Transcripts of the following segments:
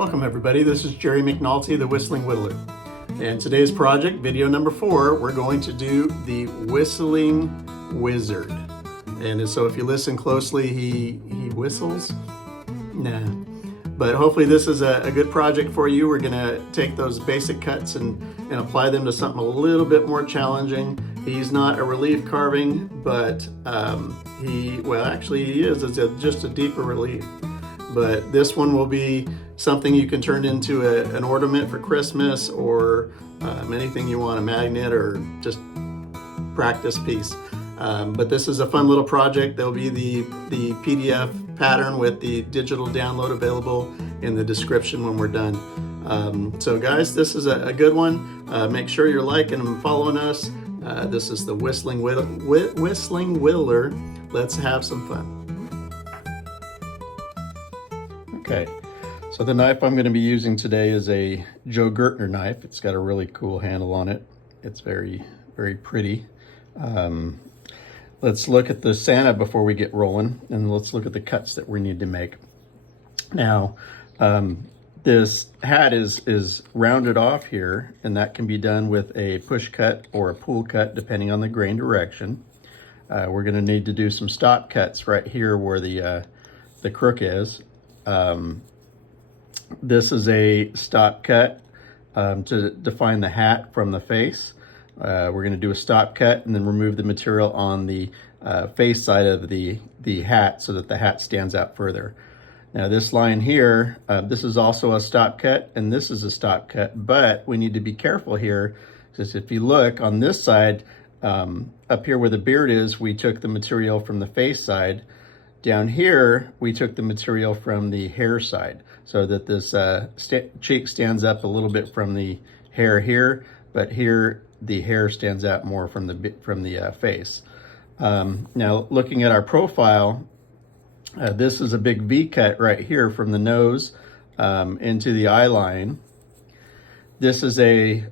Welcome everybody, this is Jerry McNulty, the Whistling Whittler. And today's project, video number 4, we're going to do the Whistling Wizard. And so if you listen closely, he whistles? Nah. But hopefully this is a good project for you. We're gonna take those basic cuts and apply them to something a little bit more challenging. He's not a relief carving, but he is. It's just a deeper relief. But this one will be something you can turn into an ornament for Christmas or anything you want, a magnet or just practice piece. But this is a fun little project. There'll be the PDF pattern with the digital download available in the description when we're done. So guys, this is a good one. Make sure you're liking and following us. This is the Whistling Whittler. Let's have some fun. Okay, so the knife I'm going to be using today is a Joe Gertner knife. It's got a really cool handle on it. It's very, very pretty. Let's look at the Santa before we get rolling, and let's look at the cuts that we need to make. Now, this hat is rounded off here, and that can be done with a push cut or a pull cut, depending on the grain direction. We're going to need to do some stop cuts right here where the crook is. This is a stop cut to define the hat from the face. We're going to do a stop cut and then remove the material on the face side of the hat so that the hat stands out further. Now this line here, this is also a stop cut and this is a stop cut, but we need to be careful here because if you look on this side, up here where the beard is, we took the material from the face side. Down here, we took the material from the hair side so that this cheek stands up a little bit from the hair here, but here the hair stands out more from the face. Now, looking at our profile, this is a big V cut right here from the nose into the eye line. This is a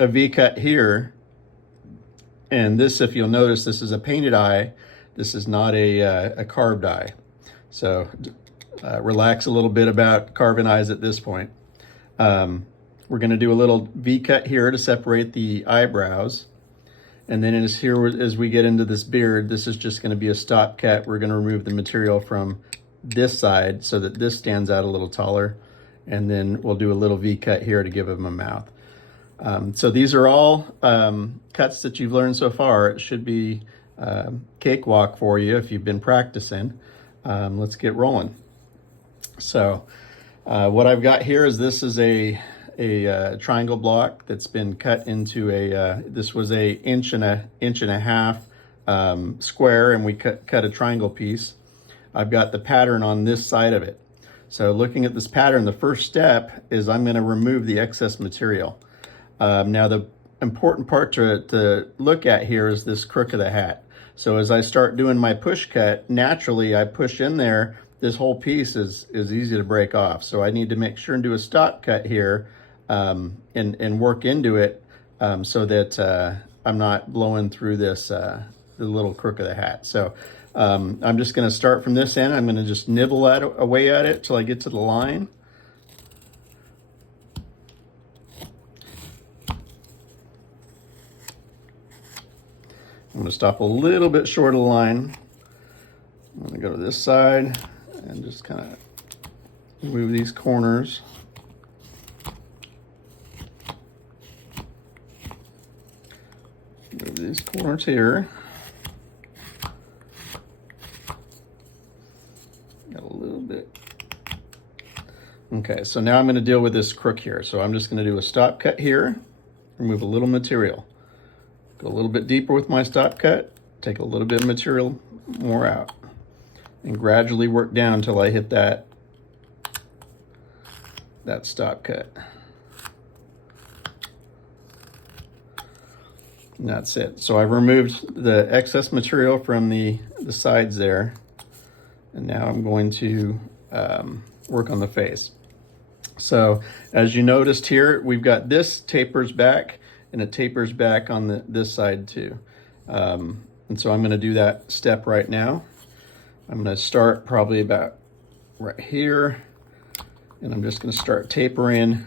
V cut here, and this, if you'll notice, this is a painted eye. This is not a carved eye. So relax a little bit about carving eyes at this point. We're going to do a little V cut here to separate the eyebrows. And then as we get into this beard, this is just going to be a stop cut. We're going to remove the material from this side so that this stands out a little taller. And then we'll do a little V cut here to give him a mouth. So these are all cuts that you've learned so far. It should be cakewalk for you if you've been practicing. Let's get rolling. So what I've got here is this is a triangle block that's been cut into this was a inch and a half square, and we cut a triangle piece. I've got the pattern on this side of it. So looking at this pattern, the first step is I'm going to remove the excess material. Now the important part to look at here is this crook of the hat. So as I start doing my push cut, naturally I push in there, this whole piece is easy to break off. So I need to make sure and do a stop cut here and work into it so that I'm not blowing through this the little crook of the hat. So I'm just going to start from this end. I'm going to just nibble away at it till I get to the line. I'm going to stop a little bit short of the line. I'm going to go to this side and just kind of move these corners. Move these corners here. Got a little bit. Okay, so now I'm going to deal with this crook here. So I'm just going to do a stop cut here, remove a little material. Go a little bit deeper with my stop cut, take a little bit of material more out, and gradually work down until I hit that stop cut. And that's it. So I've removed the excess material from the sides there, and now I'm going to work on the face. So as you noticed here, we've got this tapers back, and it tapers back on this side too. And so I'm going to do that step right now. I'm going to start probably about right here, and I'm just going to start tapering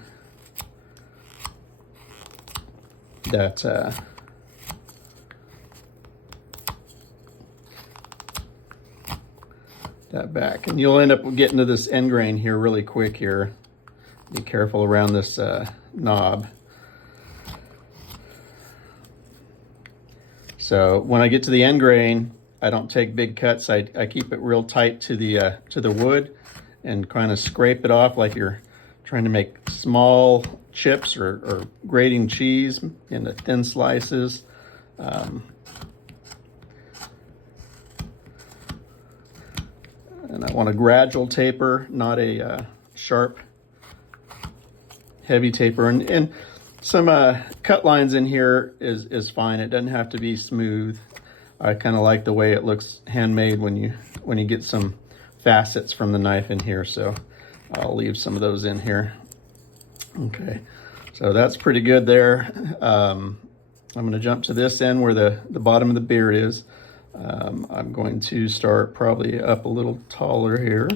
that that back, and you'll end up getting to this end grain here really quick here. Be careful around this knob. So when I get to the end grain, I don't take big cuts. I keep it real tight to the wood and kind of scrape it off like you're trying to make small chips or grating cheese into thin slices. And I want a gradual taper, not a sharp, heavy taper. And some cut lines in here is fine. It doesn't have to be smooth. I kind of like the way it looks handmade when you get some facets from the knife in here. So I'll leave some of those in here. Okay, so that's pretty good there. I'm going to jump to this end where the bottom of the beard is. I'm going to start probably up a little taller here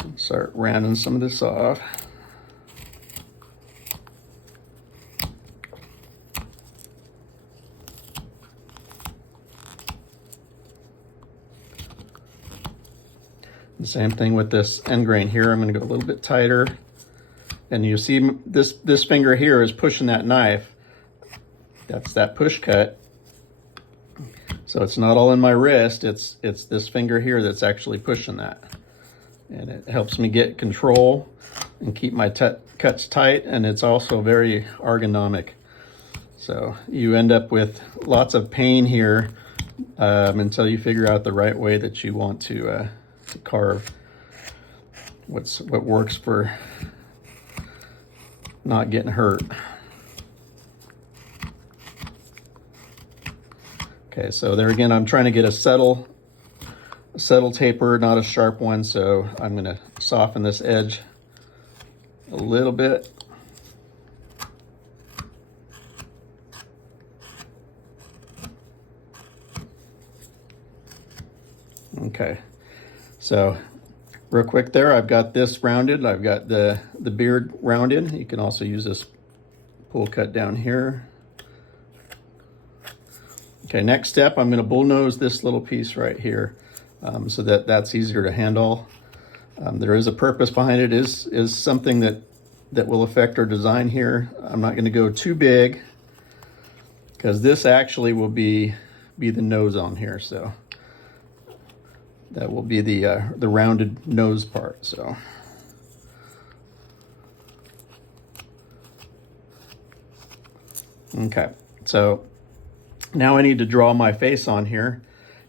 and start rounding some of this off. The same thing with this end grain here. I'm going to go a little bit tighter. And you see this finger here is pushing that knife. That's that push cut. So it's not all in my wrist, it's this finger here that's actually pushing that. And it helps me get control and keep my cuts tight, and it's also very ergonomic. So you end up with lots of pain here until you figure out the right way that you want to carve what works for not getting hurt. Okay, so there again, I'm trying to get a subtle taper, not a sharp one, so I'm going to soften this edge a little bit. Okay, so real quick there, I've got this rounded, I've got the beard rounded. You can also use this pull cut down here. Okay, next step, I'm going to bullnose this little piece right here so that's easier to handle. There is a purpose behind it, is something that will affect our design here. I'm not going to go too big because this actually will be the nose on here, so that will be the rounded nose part. So okay, so now I need to draw my face on here,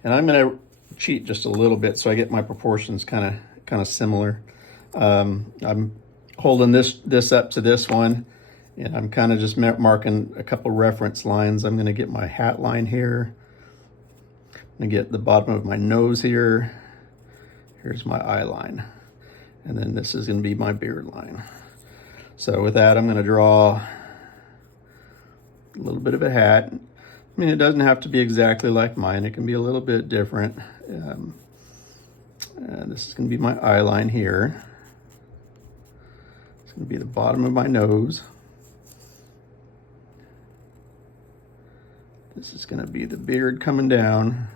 and I'm going to cheat just a little bit so I get my proportions kind of similar. I'm holding this up to this one, and I'm kind of just marking a couple reference lines. I'm going to get my hat line here. I'm going to get the bottom of my nose here. Here's my eye line, and then this is going to be my beard line. So with that, I'm going to draw a little bit of a hat. I mean, it doesn't have to be exactly like mine. It can be a little bit different. This is going to be my eye line here. It's going to be the bottom of my nose. This is going to be the beard coming down.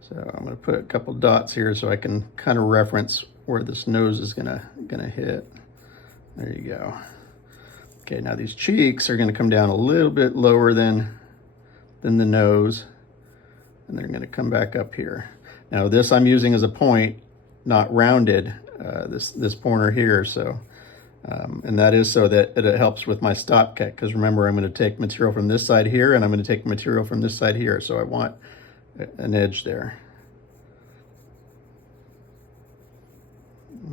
So I'm going to put a couple dots here so I can kind of reference where this nose is gonna hit. There you go. Okay, now these cheeks are gonna come down a little bit lower than the nose, and they're gonna come back up here. Now this I'm using as a point, not rounded, this pointer here, so and that is so that it helps with my stop cut, because remember, I'm going to take material from this side here, and I'm going to take material from this side here, so I want an edge there.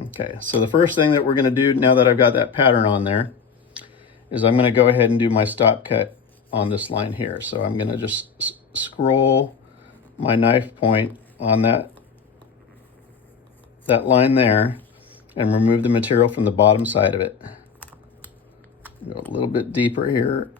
Okay, so the first thing that we're going to do now that I've got that pattern on there is I'm going to go ahead and do my stop cut on this line here. So I'm going to just scroll my knife point on that line there and remove the material from the bottom side of it. Go a little bit deeper here.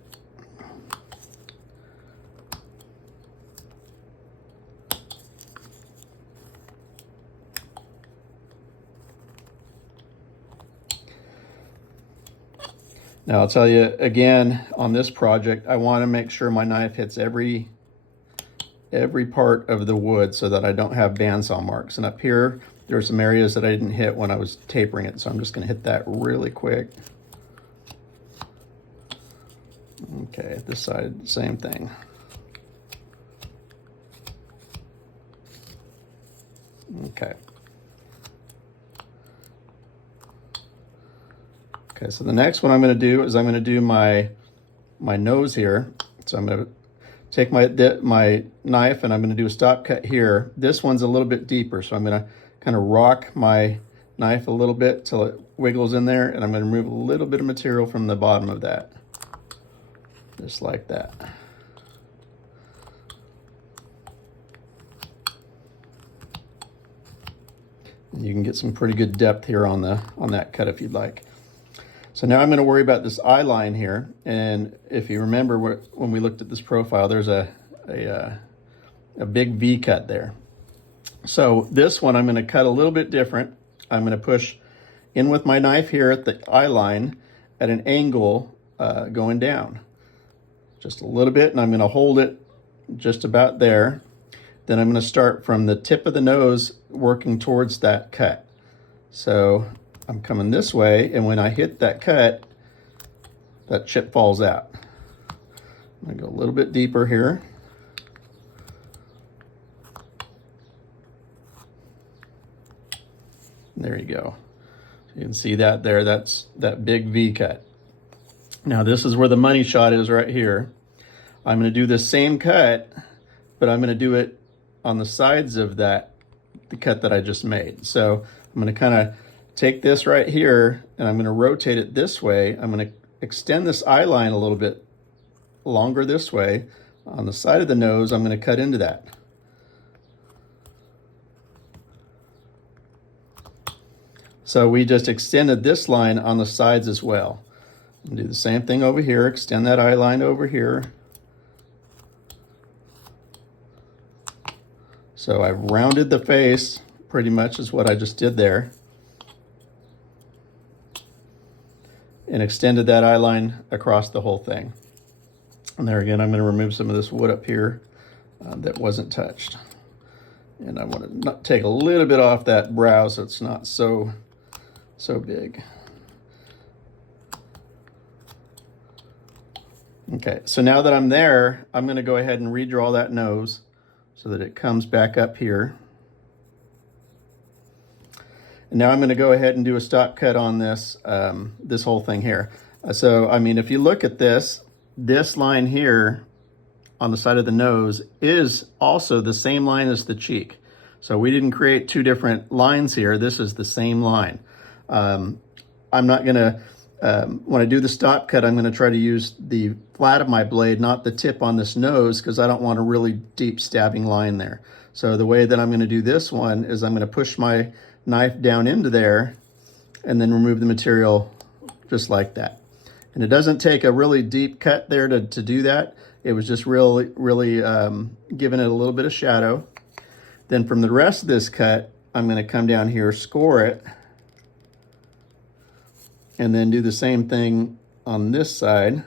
Now I'll tell you again, on this project, I want to make sure my knife hits every part of the wood so that I don't have bandsaw marks. And up here, there's some areas that I didn't hit when I was tapering it, so I'm just going to hit that really quick. Okay, this side, same thing. Okay. Okay, so the next one I'm going to do is I'm going to do my nose here. So I'm going to take my knife and I'm going to do a stop cut here. This one's a little bit deeper, so I'm going to kind of rock my knife a little bit till it wiggles in there, and I'm going to remove a little bit of material from the bottom of that. Just like that. And you can get some pretty good depth here on that cut if you'd like. So now I'm going to worry about this eye line here. And if you remember when we looked at this profile, there's a big V cut there. So this one I'm going to cut a little bit different. I'm going to push in with my knife here at the eye line at an angle going down. Just a little bit, and I'm going to hold it just about there. Then I'm going to start from the tip of the nose working towards that cut. So I'm coming this way, and when I hit that cut, that chip falls out. I'm going to go a little bit deeper here. There you go. You can see that there, that's that big V cut. Now this is where the money shot is right here. I'm going to do the same cut, but I'm going to do it on the sides of the cut that I just made. So I'm going to kind of take this right here and I'm going to rotate it this way. I'm going to extend this eye line a little bit longer this way. On the side of the nose, I'm going to cut into that. So we just extended this line on the sides as well. And do the same thing over here, extend that eye line over here. So I've rounded the face pretty much is what I just did there. And extended that eye line across the whole thing. And there again, I'm going to remove some of this wood up here that wasn't touched. And I want to take a little bit off that brow so it's not so big. Okay, so now that I'm there, I'm going to go ahead and redraw that nose so that it comes back up here. And now I'm going to go ahead and do a stop cut on this this whole thing here. So, I mean, if you look at this line here on the side of the nose is also the same line as the cheek. So we didn't create two different lines here. This is the same line. I'm not going to, when I do the stop cut, I'm going to try to use the flat of my blade, not the tip on this nose, because I don't want a really deep stabbing line there. So the way that I'm going to do this one is I'm going to push my knife down into there and then remove the material just like that. And it doesn't take a really deep cut there to do that. It was just really giving it a little bit of shadow. Then from the rest of this cut, I'm going to come down here, score it, and then do the same thing on this side.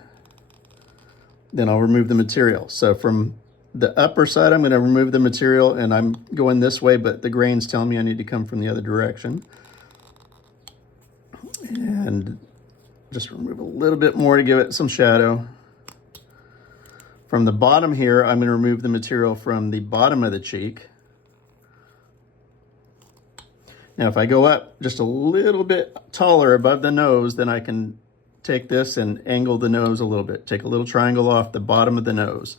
Then I'll remove the material. So from the upper side, I'm going to remove the material, and I'm going this way, but the grain's telling me I need to come from the other direction. And just remove a little bit more to give it some shadow. From the bottom here, I'm going to remove the material from the bottom of the cheek. Now, if I go up just a little bit taller above the nose, then I can take this and angle the nose a little bit. Take a little triangle off the bottom of the nose.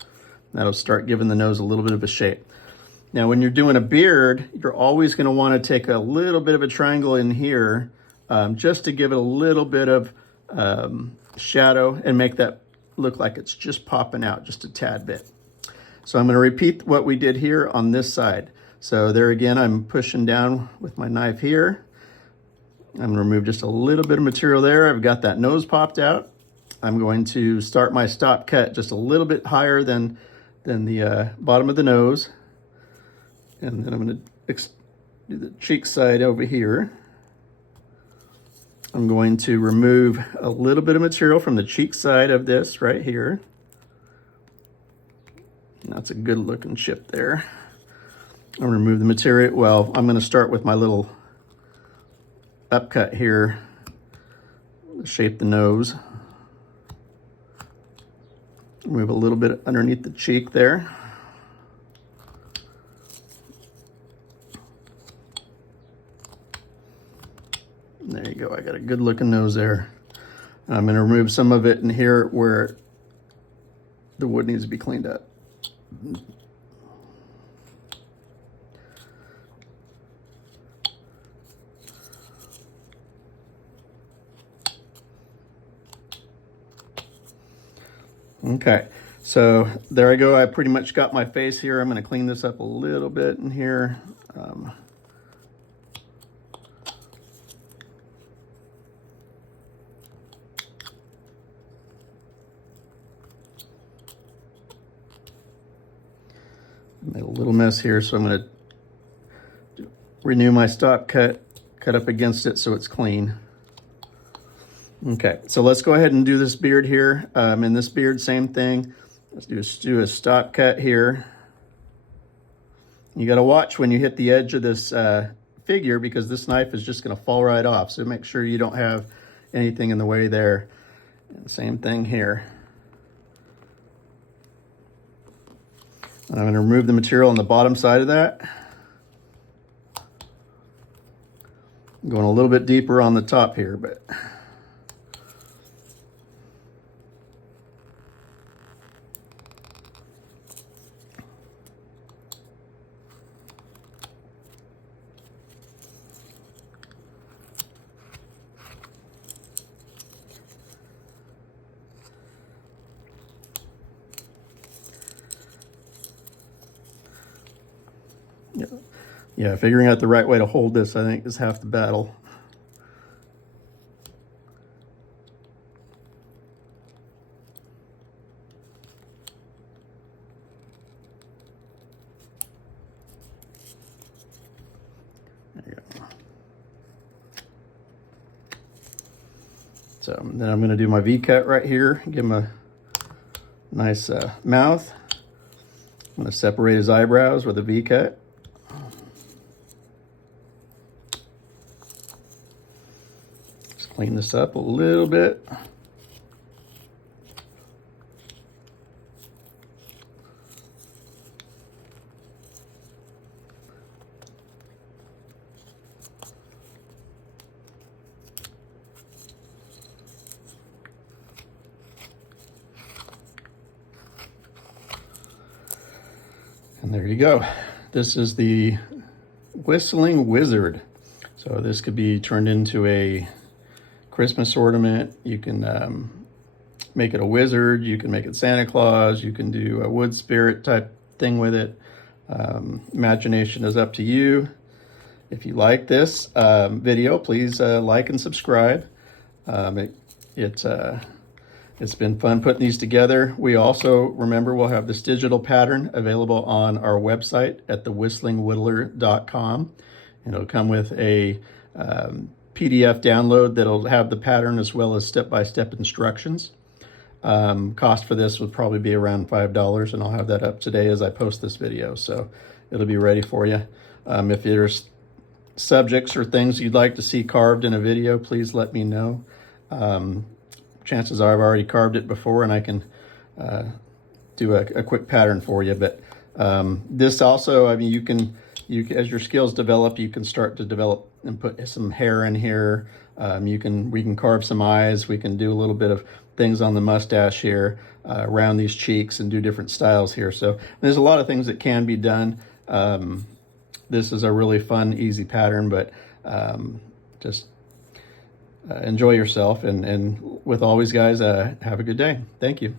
That'll start giving the nose a little bit of a shape. Now, when you're doing a beard, you're always going to want to take a little bit of a triangle in here just to give it a little bit of shadow and make that look like it's just popping out just a tad bit. So I'm going to repeat what we did here on this side. So there again, I'm pushing down with my knife here. I'm going to remove just a little bit of material there. I've got that nose popped out. I'm going to start my stop cut just a little bit higher than the bottom of the nose. And then I'm going to do the cheek side over here. I'm going to remove a little bit of material from the cheek side of this right here. That's a good looking chip there. I'll remove the material. Well, I'm going to start with my little upcut here, shape the nose. Remove a little bit underneath the cheek there. There you go, I got a good looking nose there. I'm going to remove some of it in here where the wood needs to be cleaned up. Okay, so there I go. I pretty much got my face here. I'm going to clean this up a little bit in here. Made a little mess here, so I'm going to renew my stop cut, cut up against it so it's clean. Okay, so let's go ahead and do this beard here. In this beard, same thing. Let's do a stop cut here. You got to watch when you hit the edge of this figure, because this knife is just going to fall right off. So make sure you don't have anything in the way there. And same thing here. I'm going to remove the material on the bottom side of that. I'm going a little bit deeper on the top here, but yeah, figuring out the right way to hold this, I think, is half the battle. There you go. So then I'm going to do my V-cut right here, give him a nice mouth. I'm going to separate his eyebrows with a V-cut. Clean this up a little bit. And there you go. This is the Whistling Wizard. So this could be turned into a Christmas ornament. You can make it a wizard, you can make it Santa Claus, you can do a wood spirit type thing with it. Imagination is up to you. If you like this video, please like and subscribe. It's been fun putting these together. We also, remember, we'll have this digital pattern available on our website at thewhistlingwhittler.com. And it'll come with a PDF download that'll have the pattern as well as step-by-step instructions. Cost for this would probably be around $5, and I'll have that up today as I post this video, so it'll be ready for you. If there's subjects or things you'd like to see carved in a video, please let me know. Chances are I've already carved it before, and I can do a quick pattern for you. But this also, I mean, you can as your skills develop, you can start to develop and put some hair in here. We can carve some eyes. We can do a little bit of things on the mustache here, around these cheeks, and do different styles here. So there's a lot of things that can be done. This is a really fun, easy pattern, but just enjoy yourself. And with always, guys, have a good day. Thank you.